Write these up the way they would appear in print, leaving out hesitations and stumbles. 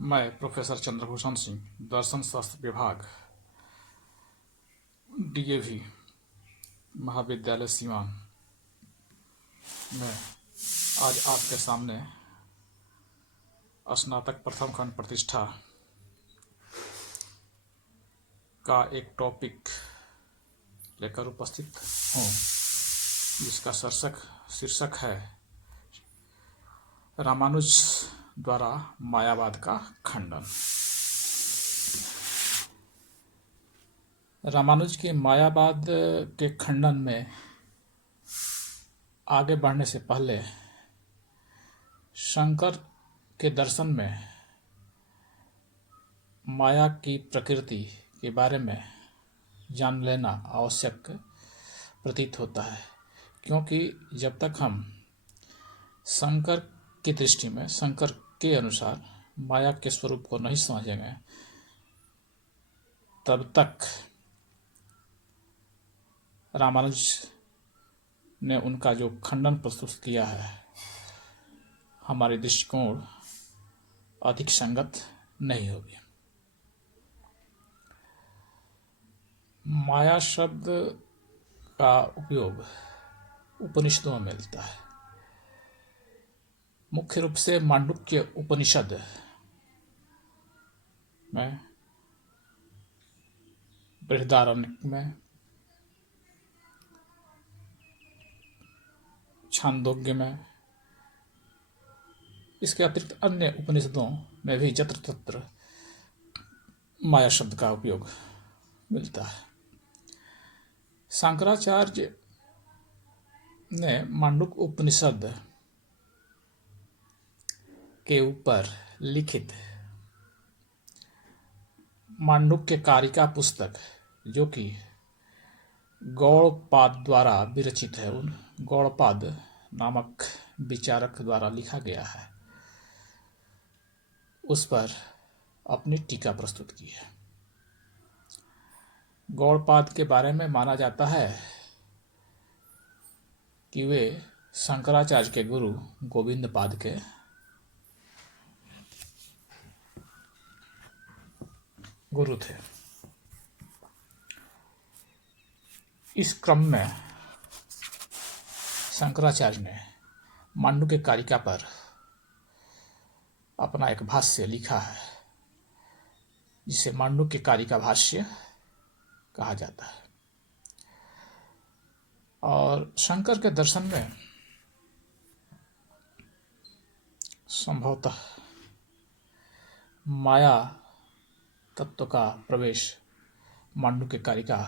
मैं प्रोफेसर चंद्रभूषण सिंह, दर्शन शास्त्र विभाग, डीएवी महाविद्यालय सीवान में आज आपके सामने स्नातक प्रथम खंड प्रतिष्ठा का एक टॉपिक लेकर उपस्थित हूँ, जिसका शीर्षक है रामानुज द्वारा मायावाद का खंडन। रामानुज के मायावाद के खंडन में आगे बढ़ने से पहले शंकर के दर्शन में माया की प्रकृति के बारे में जान लेना आवश्यक प्रतीत होता है, क्योंकि जब तक हम शंकर की दृष्टि में, शंकर के अनुसार माया के स्वरूप को नहीं समझेंगे, तब तक रामानुज ने उनका जो खंडन प्रस्तुत किया है हमारे दृष्टिकोण अधिक संगत नहीं होगी। माया शब्द का उपयोग उपनिषदों में मिलता है, मुख्य रूप से मांडुक्य उपनिषद में, बृहदारण्यक में, छांदोग्य में, इसके अतिरिक्त अन्य उपनिषदों में भी जत्र तत्र माया शब्द का उपयोग मिलता है। शंकराचार्य ने मांडुक उपनिषद के ऊपर लिखित मांडुक्य कारिका पुस्तक, जो कि गौड़पाद द्वारा विरचित है, उन गौड़पाद नामक विचारक द्वारा लिखा गया है, उस पर अपनी टीका प्रस्तुत की है। गौड़पाद के बारे में माना जाता है कि वे शंकराचार्य के गुरु गोविंद पाद के गुरु थे। इस क्रम में शंकराचार्य ने मांडुक्य कारिका पर अपना एक भाष्य लिखा है, जिसे मांडुक्य कारिका भाष्य कहा जाता है। और शंकर के दर्शन में संभवतः माया तत्व का प्रवेश मांडुक्य कारिका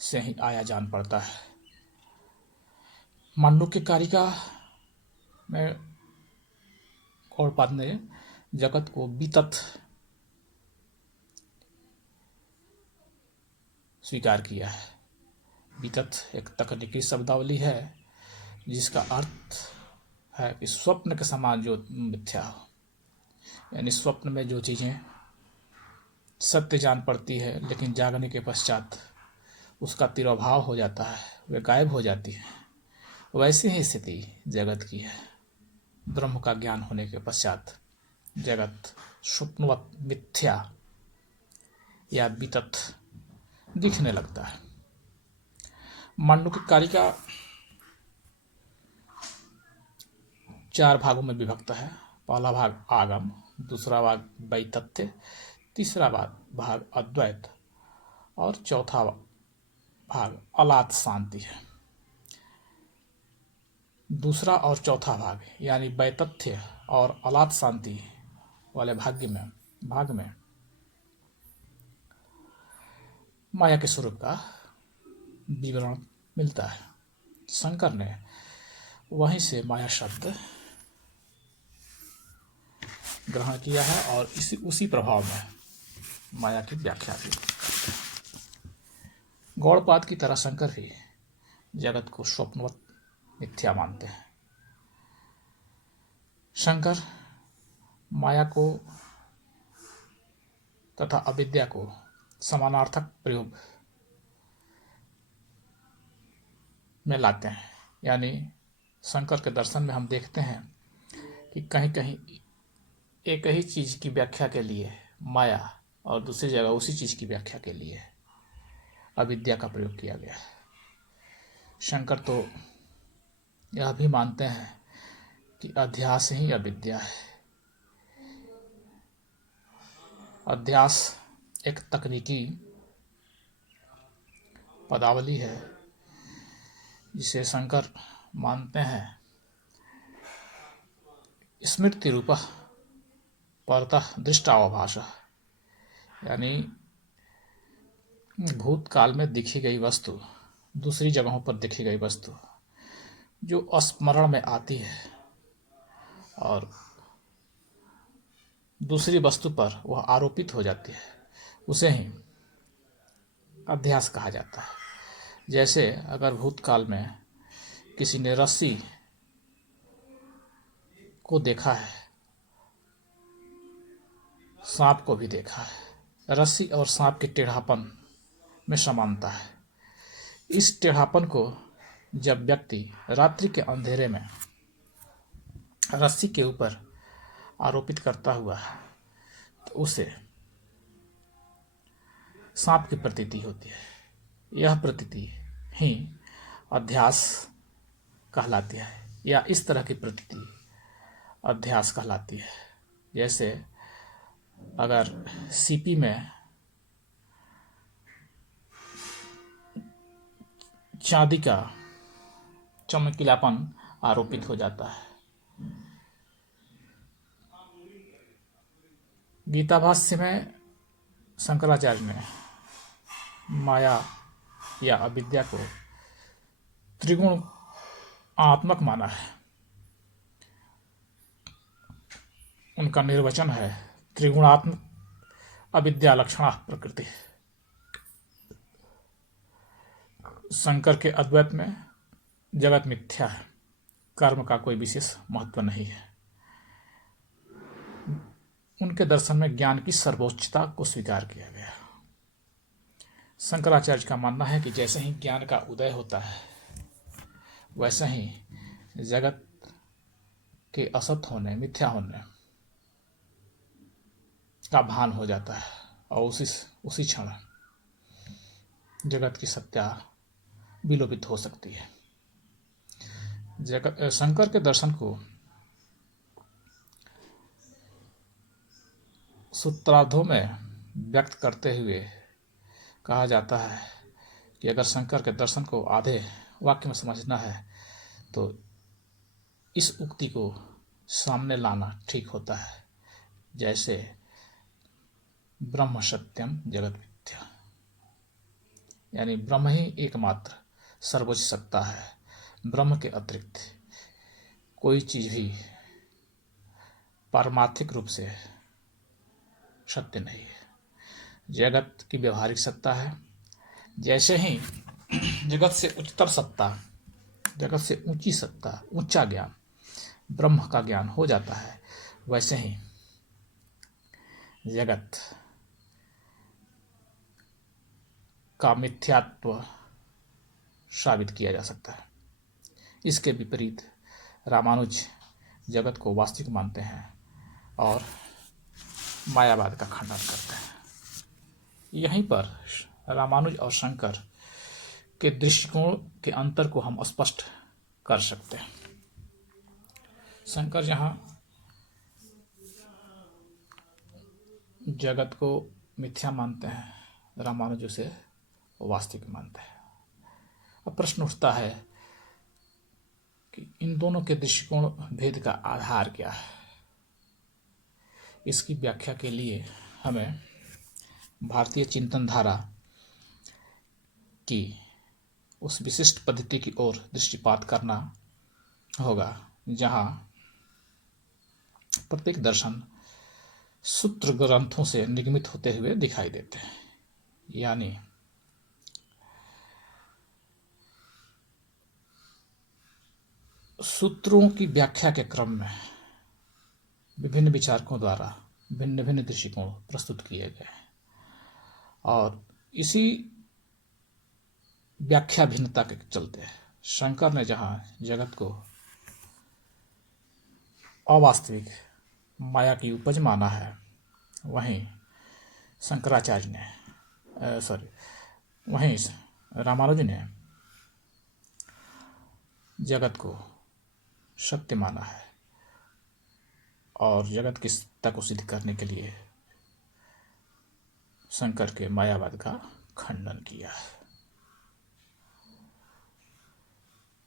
से ही आया जान पड़ता है। मांडुक्य कारिका में गौड़पाद ने जगत को वितत स्वीकार किया है। वितत एक तकनीकी शब्दावली है, जिसका अर्थ है कि स्वप्न के समान जो मिथ्या हो, यानी स्वप्न में जो चीज़ें सत्य जान पड़ती है, लेकिन जागने के पश्चात उसका तिरोभाव हो जाता है, वे गायब हो जाती है, वैसी ही स्थिति जगत की है। ब्रह्म का ज्ञान होने के पश्चात जगत स्वप्नवत मिथ्या या वितत दिखने लगता है। मांडुक्य कारिका 4 भागों में विभक्त है। पहला भाग आगम, दूसरा भाग वैतथ्य, तीसरा भाग अद्वैत और चौथा भाग अलात शांति है। दूसरा और चौथा भाग यानी वैतथ्य और अलात शांति वाले भाग में माया के स्वरूप का विवरण मिलता है। शंकर ने वहीं से माया शब्द ग्रहण किया है और उसी प्रभाव में माया की व्याख्या भी करते हैं। गौड़पाद की तरह शंकर भी जगत को स्वप्नवत मिथ्या मानते हैं। शंकर माया को तथा अविद्या को समानार्थक प्रयोग में लाते हैं, यानी शंकर के दर्शन में हम देखते हैं कि कहीं कहीं एक ही चीज की व्याख्या के लिए माया और दूसरी जगह उसी चीज की व्याख्या के लिए अविद्या का प्रयोग किया गया। शंकर तो यह भी मानते हैं कि अध्यास ही अविद्या है। अध्यास एक तकनीकी पदावली है जिसे शंकर मानते हैं स्मृति रूपः परतः दृष्टावभाषः, यानी भूतकाल में दिखी गई वस्तु, दूसरी जगहों पर दिखी गई वस्तु जो स्मरण में आती है और दूसरी वस्तु पर वह आरोपित हो जाती है, उसे ही अध्यास कहा जाता है। जैसे अगर भूतकाल में किसी ने रस्सी को देखा है, सांप को भी देखा है, रस्सी और सांप के टेढ़ापन में समानता है। इस टेढ़ापन को जब व्यक्ति रात्रि के अंधेरे में रस्सी के ऊपर आरोपित करता हुआ तो उसे सांप की प्रतीति होती है। यह प्रतीति ही अध्यास कहलाती है, या इस तरह की प्रतीति अध्यास कहलाती है। जैसे अगर सीपी में चांदी का चमकीलापन आरोपित हो जाता है। गीताभाष्य में शंकराचार्य ने माया या अविद्या को त्रिगुण आत्मक माना है। उनका निर्वचन है त्रिगुणात्मक अविद्या लक्षणा प्रकृति। शंकर के अद्वैत में जगत मिथ्या है, कर्म का कोई विशेष महत्व नहीं है। उनके दर्शन में ज्ञान की सर्वोच्चता को स्वीकार किया गया। शंकराचार्य का मानना है कि जैसे ही ज्ञान का उदय होता है वैसे ही जगत के असत होने, मिथ्या होने का भान हो जाता है और उसी क्षण जगत की सत्ता विलोपित हो सकती है। शंकर के दर्शन को सूत्रार्धों में व्यक्त करते हुए कहा जाता है कि अगर शंकर के दर्शन को आधे वाक्य में समझना है तो इस उक्ति को सामने लाना ठीक होता है। जैसे ब्रह्म सत्यम जगत मिथ्या, यानी ब्रह्म ही एकमात्र सर्वोच्च सत्ता है। ब्रह्म के अतिरिक्त कोई चीज भी पारमार्थिक रूप से सत्य नहीं है। जगत की व्यवहारिक सत्ता है। जैसे ही जगत से उच्चतर सत्ता, जगत से ऊंची सत्ता, ऊंचा ज्ञान ब्रह्म का ज्ञान हो जाता है, वैसे ही जगत का मिथ्यात्व साबित किया जा सकता है। इसके विपरीत रामानुज जगत को वास्तविक मानते हैं और मायावाद का खंडन करते हैं। यहीं पर रामानुज और शंकर के दृष्टिकोण के अंतर को हम स्पष्ट कर सकते हैं। शंकर जहाँ जगत को मिथ्या मानते हैं, रामानुज उसे वास्तविक मानते हैं। अब प्रश्न उठता है कि इन दोनों के दृष्टिकोण भेद का आधार क्या है। इसकी व्याख्या के लिए हमें भारतीय चिंतन धारा की उस विशिष्ट पद्धति की ओर दृष्टिपात करना होगा जहाँ प्रत्येक दर्शन सूत्र ग्रंथों से निर्मित होते हुए दिखाई देते हैं। यानी सूत्रों की व्याख्या के क्रम में विभिन्न विचारकों द्वारा भिन्न भिन्न दृष्टिकोण प्रस्तुत किए गए और इसी व्याख्या भिन्नता के चलते शंकर ने जहाँ जगत को अवास्तविक माया की उपज माना है, वहीं शंकराचार्य ने वहीं रामानुज ने जगत को सत्य माना है और जगत की सत्ता को सिद्ध करने के लिए शंकर के मायावाद का खंडन किया है।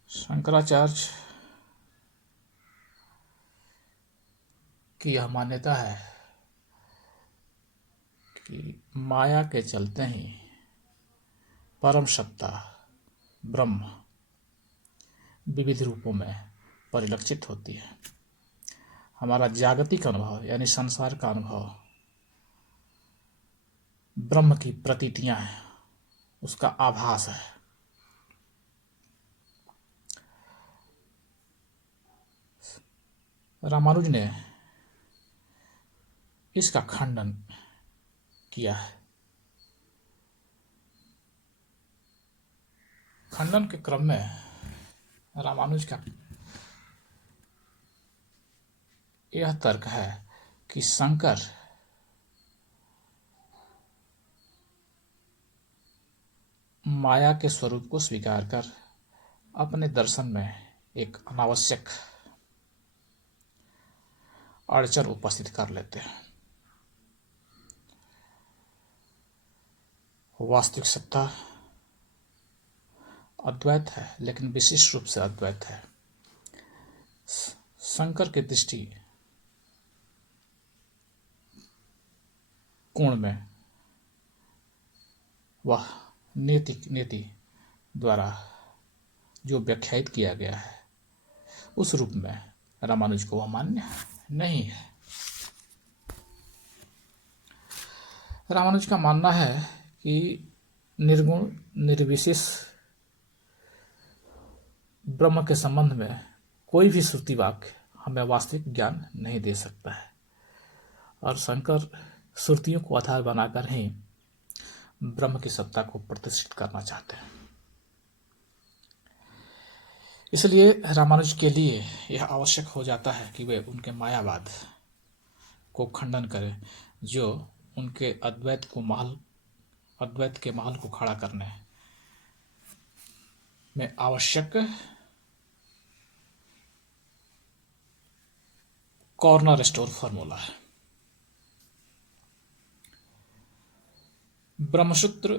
शंकराचार्य की यह मान्यता है कि माया के चलते ही परम सत्ता ब्रह्म विविध रूपों में परिलक्षित होती है। हमारा जागतिक अनुभव यानी संसार का अनुभव ब्रह्म की प्रतीतियां हैं, उसका आभास है। रामानुज ने इसका खंडन किया है। खंडन के क्रम में रामानुज का यह तर्क है कि शंकर माया के स्वरूप को स्वीकार कर अपने दर्शन में एक अनावश्यक अड़चन उपस्थित कर लेते हैं। वास्तविक सत्ता अद्वैत है, लेकिन विशिष्ट रूप से अद्वैत है। शंकर की दृष्टि कोण में वह नीति द्वारा जो व्याख्यायित किया गया है उस रूप में रामानुज को वह मान्य नहीं है। रामानुज का मानना है कि निर्गुण निर्विशेष ब्रह्म के संबंध में कोई भी श्रुति वाक्य हमें वास्तविक ज्ञान नहीं दे सकता है और शंकर श्रुतियों को आधार बनाकर ही ब्रह्म की सत्ता को प्रतिष्ठित करना चाहते हैं। इसलिए रामानुज के लिए यह आवश्यक हो जाता है कि वे उनके मायावाद को खंडन करें, जो उनके अद्वैत के महल को खड़ा करने में आवश्यक कॉर्नर स्टोर फॉर्मूला है। ब्रह्मसूत्र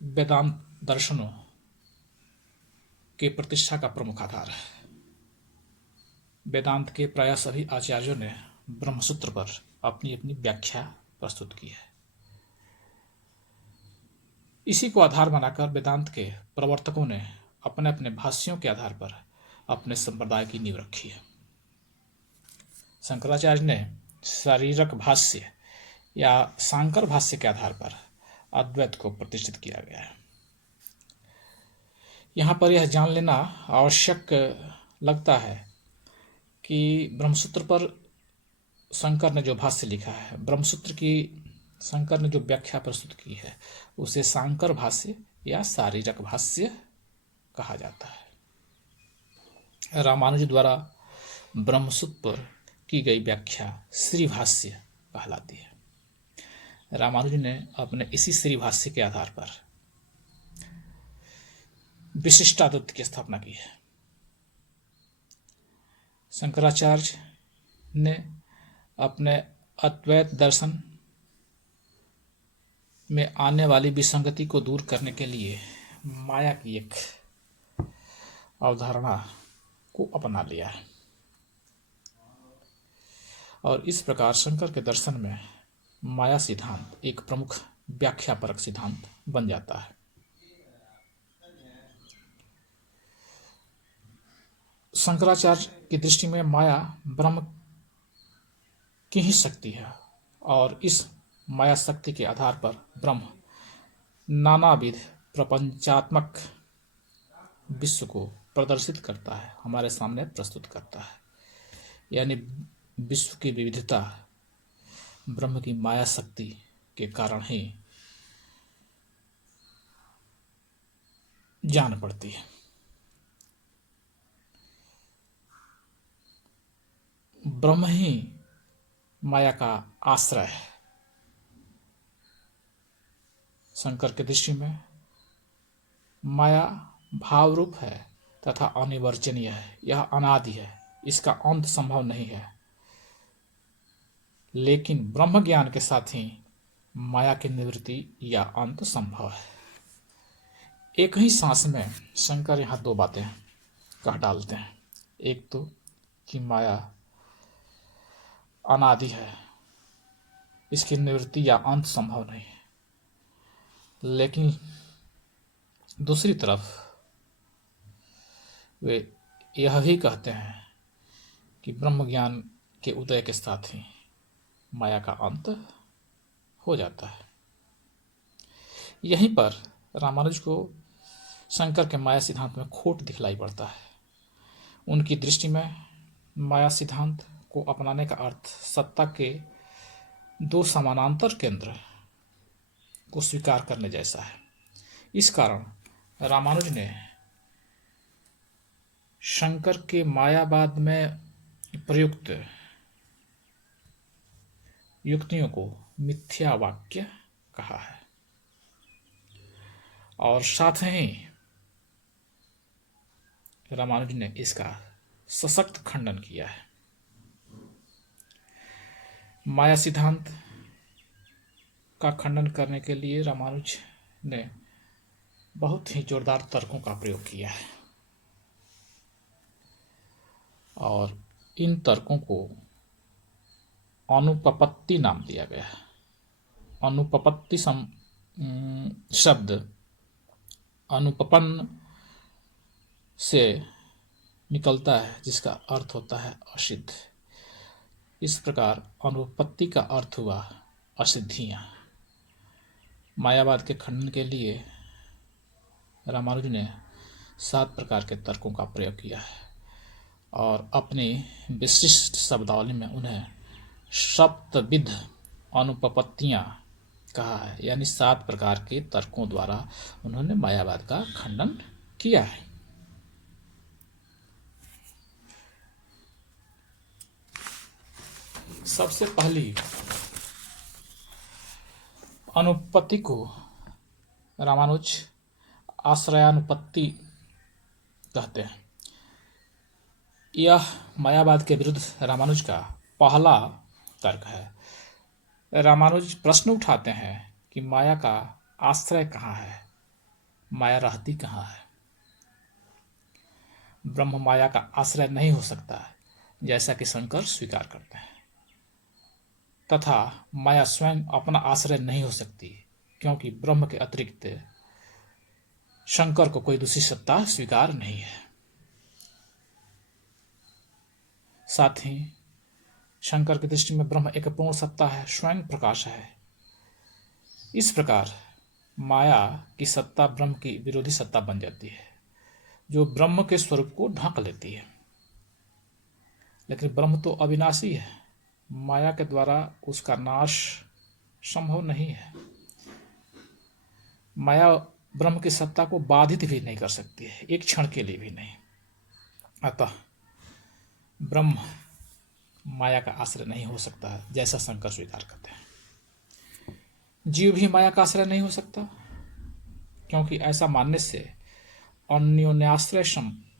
वेदांत दर्शनों के प्रतिष्ठा का प्रमुख आधार है। वेदांत के प्राय सभी आचार्यों ने ब्रह्मसूत्र पर अपनी अपनी व्याख्या प्रस्तुत की है। इसी को आधार बनाकर वेदांत के प्रवर्तकों ने अपने अपने भाष्यों के आधार पर अपने संप्रदाय की नींव रखी है। शंकराचार्य ने शारीरक भाष्य या सांकर भाष्य के आधार पर अद्वैत को प्रतिष्ठित किया गया है। यहाँ पर यह जान लेना आवश्यक लगता है कि ब्रह्मसूत्र पर शंकर ने जो भाष्य लिखा है, ब्रह्मसूत्र की शंकर ने जो व्याख्या प्रस्तुत की है, उसे सांकर भाष्य या शारीरक भाष्य कहा जाता है। रामानुज द्वारा ब्रह्मसूत्र पर की गई व्याख्या श्री भाष्य कहलाती है। रामानुज ने अपने इसी श्री भाष्य के आधार पर विशिष्टाद्वैत की स्थापना की है। शंकराचार्य ने अपने अद्वैत दर्शन में आने वाली विसंगति को दूर करने के लिए माया की एक अवधारणा को अपना लिया है और इस प्रकार शंकर के दर्शन में माया सिद्धांत एक प्रमुख व्याख्यापरक सिद्धांत बन जाता है। शंकराचार्य की दृष्टि में माया ब्रह्म की ही शक्ति है और इस माया शक्ति के आधार पर ब्रह्म नानाविध प्रपंचात्मक विश्व को प्रदर्शित करता है, हमारे सामने प्रस्तुत करता है। यानी विश्व की विविधता ब्रह्म की माया शक्ति के कारण ही जान पड़ती है। ब्रह्म ही माया का आश्रय है। शंकर की दृष्टि में माया भाव रूप है तथा अनिवर्चनीय है, यह अनादि है, इसका अंत संभव नहीं है। लेकिन ब्रह्म ज्ञान के साथ ही माया की निवृत्ति या अंत संभव है। एक ही सांस में शंकर यहाँ दो बातें कह डालते हैं। एक तो कि माया अनादि है, इसकी निवृत्ति या अंत संभव नहीं है, लेकिन दूसरी तरफ वे यह भी कहते हैं कि ब्रह्म ज्ञान के उदय के साथ ही माया का अंत हो जाता है। यहीं पर रामानुज को शंकर के माया सिद्धांत में खोट दिखलाई पड़ता है। उनकी दृष्टि में माया सिद्धांत को अपनाने का अर्थ सत्ता के दो समानांतर केंद्र को स्वीकार करने जैसा है। इस कारण रामानुज ने शंकर के मायावाद में प्रयुक्त युक्तियों को मिथ्या वाक्य कहा है और साथ ही रामानुज ने इसका सशक्त खंडन किया है। माया सिद्धांत का खंडन करने के लिए रामानुज ने बहुत ही जोरदार तर्कों का प्रयोग किया है और इन तर्कों को अनुपपत्ति नाम दिया गया है। अनुपपत्ति शब्द अनुपपन्न से निकलता है, जिसका अर्थ होता है असिद्ध। इस प्रकार अनुपपत्ति का अर्थ हुआ असिद्धियां। मायावाद के खंडन के लिए रामानुज ने 7 प्रकार के तर्कों का प्रयोग किया है और अपनी विशिष्ट शब्दावली में उन्हें सप्तविध अनुपपत्तियां कहा है, यानी 7 प्रकार के तर्कों द्वारा उन्होंने मायावाद का खंडन किया है। सबसे पहली अनुपपत्ति को रामानुज आश्रयानुपत्ति कहते हैं। यह मायावाद के विरुद्ध रामानुज का पहला तर्क है। रामानुज प्रश्न उठाते हैं कि माया का आश्रय कहाँ है, माया रहती कहाँ है। ब्रह्म माया का आश्रय नहीं हो सकता, जैसा कि शंकर स्वीकार करते हैं, तथा माया स्वयं अपना आश्रय नहीं हो सकती, क्योंकि ब्रह्म के अतिरिक्त शंकर को कोई दूसरी सत्ता स्वीकार नहीं है। साथ ही शंकर की दृष्टि में ब्रह्म एक पूर्ण सत्ता है, स्वयं प्रकाश है। इस प्रकार माया की सत्ता ब्रह्म की विरोधी सत्ता बन जाती है, जो ब्रह्म के स्वरूप को ढक लेती है। लेकिन ब्रह्म तो अविनाशी है, माया के द्वारा उसका नाश संभव नहीं है। माया ब्रह्म की सत्ता को बाधित भी नहीं कर सकती है, एक क्षण के लिए भी नहीं। अतः ब्रह्म माया का आश्रय नहीं हो सकता है, जैसा शंकर स्वीकार करते हैं। जीव भी माया का आश्रय नहीं हो सकता, क्योंकि ऐसा मानने से अन्योन्याश्रय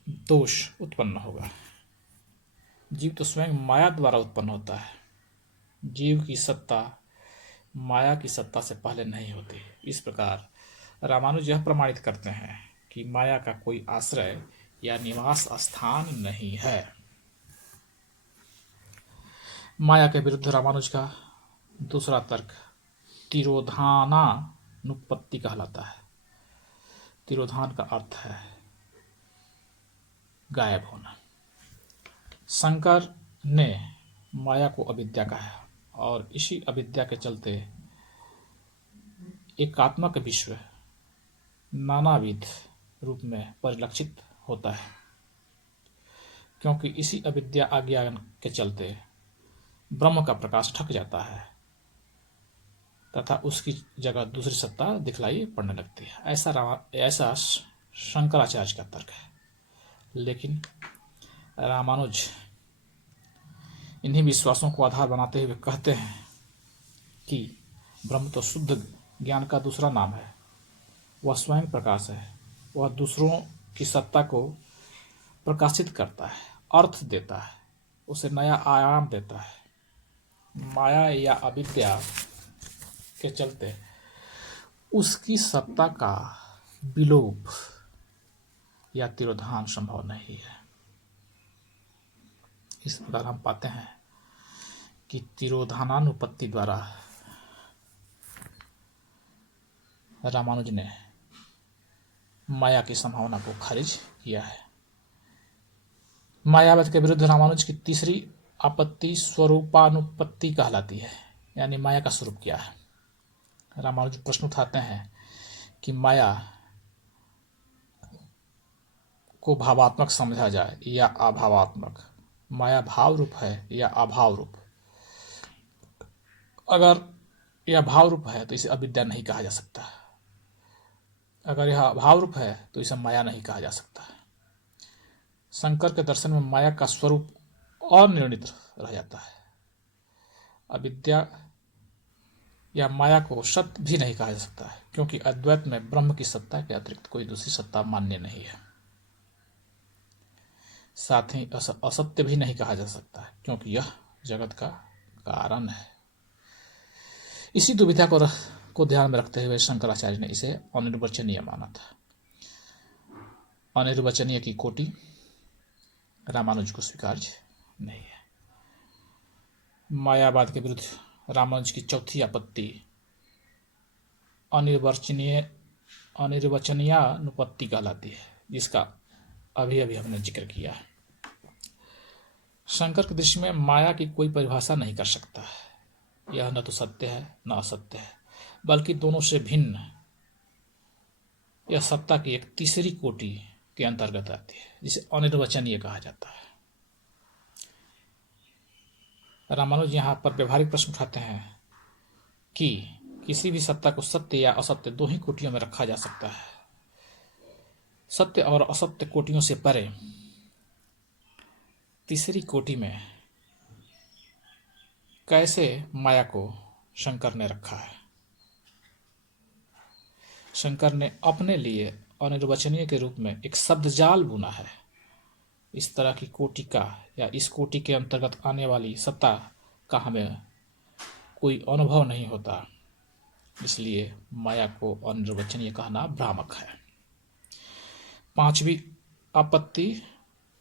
दोष उत्पन्न होगा। जीव तो स्वयं माया द्वारा उत्पन्न होता है। जीव की सत्ता माया की सत्ता से पहले नहीं होती। इस प्रकार रामानुज यह प्रमाणित करते हैं कि माया का कोई आश्रय या निवास स्थान नहीं है। माया के विरुद्ध रामानुज का दूसरा तर्क तिरोधानानुपत्ति कहलाता है। तिरोधान का अर्थ है गायब होना। शंकर ने माया को अविद्या कहा और इसी अविद्या के चलते एकात्मक विश्व नानाविध रूप में परिलक्षित होता है, क्योंकि इसी अविद्या अज्ञान के चलते ब्रह्म का प्रकाश ढक जाता है तथा उसकी जगह दूसरी सत्ता दिखलाई पड़ने लगती है। ऐसा शंकराचार्य का तर्क है। लेकिन रामानुज इन्हीं विश्वासों को आधार बनाते हुए कहते हैं कि ब्रह्म तो शुद्ध ज्ञान का दूसरा नाम है, वह स्वयं प्रकाश है, वह दूसरों की सत्ता को प्रकाशित करता है, अर्थ देता है, उसे नया आयाम देता है। माया या अविद्या के चलते उसकी सत्ता का विलोप या तिरोधान संभव नहीं है। इस प्रकार हम पाते हैं कि तिरोधानानुपत्ति द्वारा रामानुज ने माया की संभावना को खारिज किया है। मायावाद के विरुद्ध रामानुज की तीसरी आपत्ति स्वरूपानुपत्ति कहलाती है, यानी माया का स्वरूप क्या है। रामानुज प्रश्न उठाते हैं कि माया को भावात्मक समझा जाए या अभावात्मक, माया भाव रूप है या अभाव रूप। अगर यह भाव रूप है तो इसे अविद्या नहीं कहा जा सकता, अगर यह अभाव रूप है तो इसे माया नहीं कहा जा सकता। शंकर के दर्शन में माया का स्वरूप अनिर्णित रह जाता है। अविद्या या माया को सत्य भी नहीं कहा जा सकता है, क्योंकि अद्वैत में ब्रह्म की सत्ता के अतिरिक्त कोई दूसरी सत्ता मान्य नहीं है। साथ ही असत्य भी नहीं कहा जा सकता है, क्योंकि यह जगत का कारण है। इसी दुविधा को ध्यान में रखते हुए शंकराचार्य ने इसे अनिर्वचनीय माना था। अनिर्वचनीय की कोटि रामानुज को स्वीकार्य नहीं है। मायावाद के विरुद्ध रामानुज की चौथी आपत्ति अनिर्वचनीयानुपत्ति कहलाती है, जिसका अभी अभी हमने जिक्र किया है। शंकर की दृष्टि में माया की कोई परिभाषा नहीं कर सकता है। यह न तो सत्य है न असत्य है, बल्कि दोनों से भिन्न, यह सत्ता की एक तीसरी कोटि के अंतर्गत आती है, जिसे अनिर्वचनीय कहा जाता है। रामानुज यहाँ पर व्यवहारिक प्रश्न उठाते हैं कि किसी भी सत्ता को सत्य या असत्य दो ही कोटियों में रखा जा सकता है। सत्य और असत्य कोटियों से परे तीसरी कोटि में कैसे माया को शंकर ने रखा है। शंकर ने अपने लिए अनिर्वचनीय के रूप में एक शब्दजाल बुना है। इस तरह की कोटि का या इस कोटि के अंतर्गत आने वाली सत्ता का हमें कोई अनुभव नहीं होता, इसलिए माया को अनिर्वचनीय कहना भ्रामक है। पांचवी आपत्ति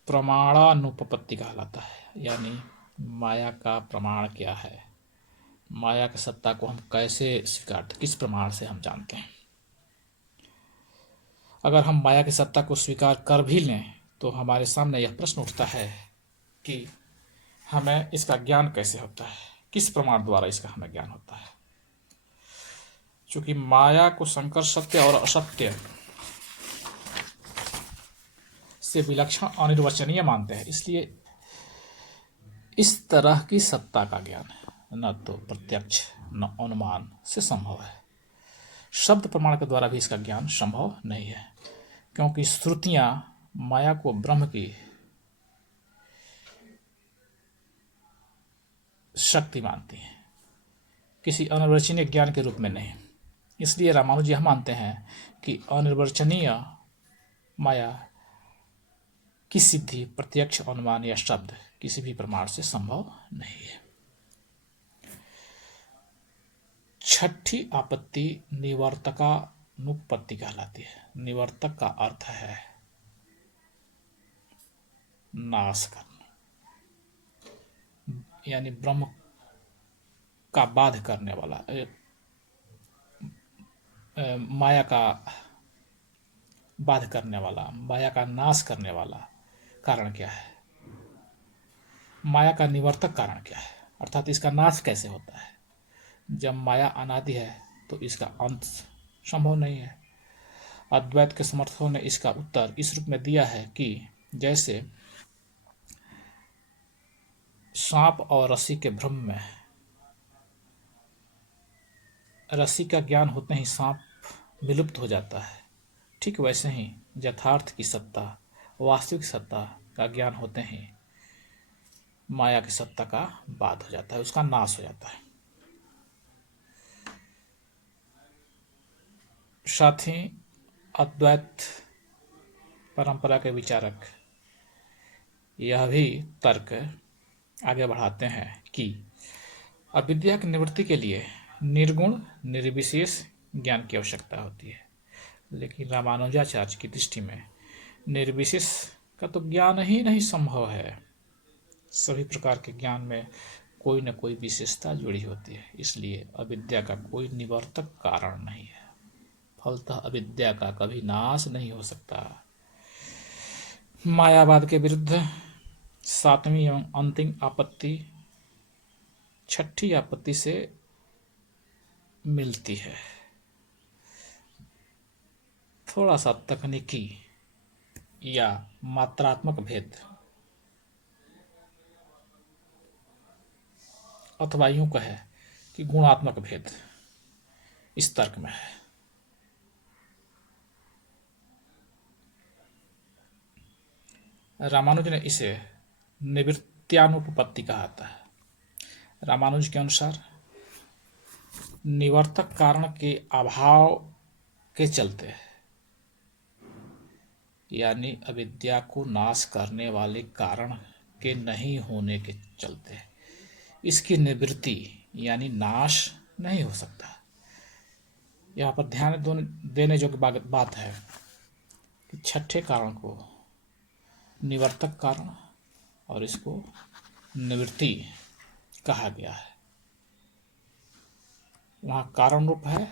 प्रमाणानुपपत्ति कहलाता है, यानी माया का प्रमाण क्या है, माया की सत्ता को हम कैसे स्वीकारते, किस प्रमाण से हम जानते हैं। अगर हम माया की सत्ता को स्वीकार कर भी लें तो हमारे सामने यह प्रश्न उठता है कि हमें इसका ज्ञान कैसे होता है, किस प्रमाण द्वारा इसका हमें ज्ञान होता है। चूंकि माया को शंकर सत्य और असत्य से विलक्षण अनिर्वचनीय मानते हैं, इसलिए इस तरह की सत्ता का ज्ञान न तो प्रत्यक्ष न अनुमान से संभव है। शब्द प्रमाण के द्वारा भी इसका ज्ञान संभव नहीं है, क्योंकि श्रुतियां माया को ब्रह्म की शक्ति मानती हैं, किसी अनिर्वचनीय ज्ञान के रूप में नहीं। इसलिए रामानुज यह मानते हैं कि अनिर्वचनीय माया की सिद्धि प्रत्यक्ष अनुमान या शब्द किसी भी प्रमाण से संभव नहीं है। छठी आपत्ति निवर्तकानुपत्ति कहलाती है। निवर्तक का अर्थ है नाश करना, यानी ब्रह्म का बाध करने वाला, माया का बाध करने वाला, माया का नाश करने वाला कारण क्या है, माया का निवर्तक कारण क्या है, अर्थात इसका नाश कैसे होता है। जब माया अनादि है तो इसका अंत संभव नहीं है। अद्वैत के समर्थकों ने इसका उत्तर इस रूप में दिया है कि जैसे सांप और रस्सी के भ्रम में रस्सी का ज्ञान होते ही सांप विलुप्त हो जाता है, ठीक वैसे ही यथार्थ की सत्ता, वास्तविक सत्ता का ज्ञान होते ही माया की सत्ता का बाध हो जाता है, उसका नाश हो जाता है। साथ ही अद्वैत परंपरा के विचारक यह भी तर्क आगे बढ़ाते हैं कि अविद्या की निवृत्ति के लिए निर्गुण निर्विशेष ज्ञान की आवश्यकता होती है, लेकिन रामानुजाचार्य की दृष्टि में निर्विशेष का तो ज्ञान ही नहीं संभव है। सभी प्रकार के ज्ञान में कोई न कोई विशेषता जुड़ी होती है, इसलिए अविद्या का कोई निवर्तक कारण नहीं है। फलतः अविद्या का कभी नाश नहीं हो सकता। मायावाद के विरुद्ध सातवीं एवं अंतिम आपत्ति छठी आपत्ति से मिलती है। थोड़ा सा तकनीकी या मात्रात्मक भेद अथवा यूं कहे कि गुणात्मक भेद इस तर्क में है। रामानुज ने इसे निवृत्त्यानुपपत्ति कहा था। रामानुज के अनुसार निवर्तक कारण के अभाव के चलते, यानी अविद्या को नाश करने वाले कारण के नहीं होने के चलते, इसकी निवृत्ति यानी नाश नहीं हो सकता। यहाँ पर ध्यान देने योग्य बात है कि छठे कारण को निवर्तक कारण और इसको निवृत्ति कहा गया है। वहाँ कारण रूप है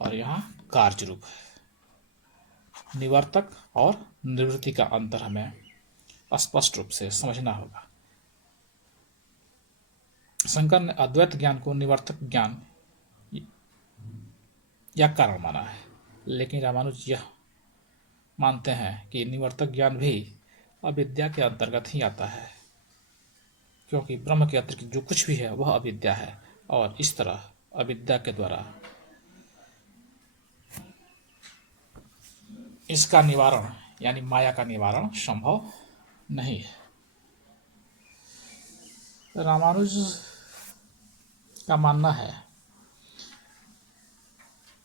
और यहाँ कार्य रूप है। निवर्तक और निवृत्ति का अंतर हमें स्पष्ट रूप से समझना होगा। शंकर ने अद्वैत ज्ञान को निवर्तक ज्ञान या कारण माना है, लेकिन रामानुज यह मानते हैं कि निवर्तक ज्ञान भी अविद्या के अंतर्गत ही आता है, क्योंकि ब्रह्म के अतिरिक्त जो कुछ भी है वह अविद्या है, और इस तरह अविद्या के द्वारा इसका निवारण यानी माया का निवारण संभव नहीं है। रामानुज का मानना है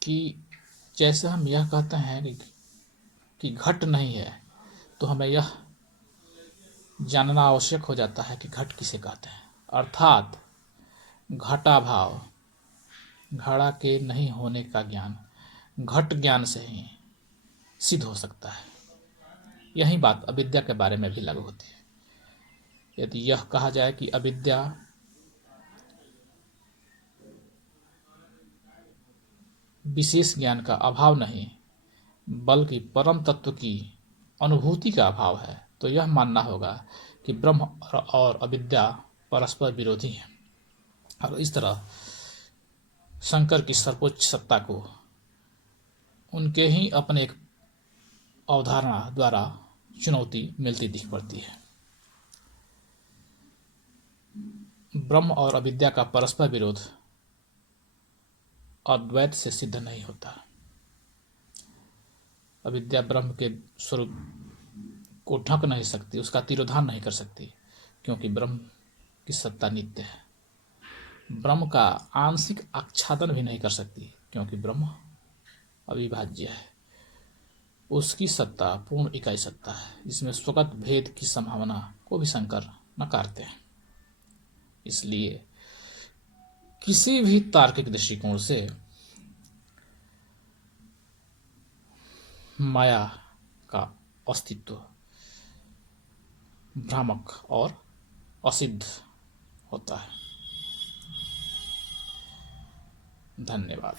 कि जैसे हम यह कहते हैं कि घट नहीं है, तो हमें यह जानना आवश्यक हो जाता है कि घट किसे कहते हैं, अर्थात घटाभाव, घड़ा के नहीं होने का ज्ञान घट ज्ञान से ही सिद्ध हो सकता है। यही बात अविद्या के बारे में भी लागू होती है। यदि यह कहा जाए कि अविद्या विशेष ज्ञान का अभाव नहीं बल्कि परम तत्व की अनुभूति का अभाव है, तो यह मानना होगा कि ब्रह्म और अविद्या परस्पर विरोधी हैं, और इस तरह शंकर की सर्वोच्च सत्ता को उनके ही अपने एक अवधारणा द्वारा चुनौती मिलती दिख पड़ती है। ब्रह्म और अविद्या का परस्पर विरोध अद्वैत से सिद्ध नहीं होता। अविद्या ब्रह्म के स्वरूप को ढक नहीं सकती, उसका तिरोधान नहीं कर सकती, क्योंकि ब्रह्म की सत्ता नित्य है। ब्रह्म का आंशिक आच्छादन भी नहीं कर सकती, क्योंकि ब्रह्म अविभाज्य है। उसकी सत्ता पूर्ण इकाई सत्ता है, जिसमें स्वगत भेद की संभावना को भी शंकर नकारते हैं। इसलिए किसी भी तार्किक दृष्टिकोण से माया का अस्तित्व भ्रामक और असिद्ध होता है। धन्यवाद।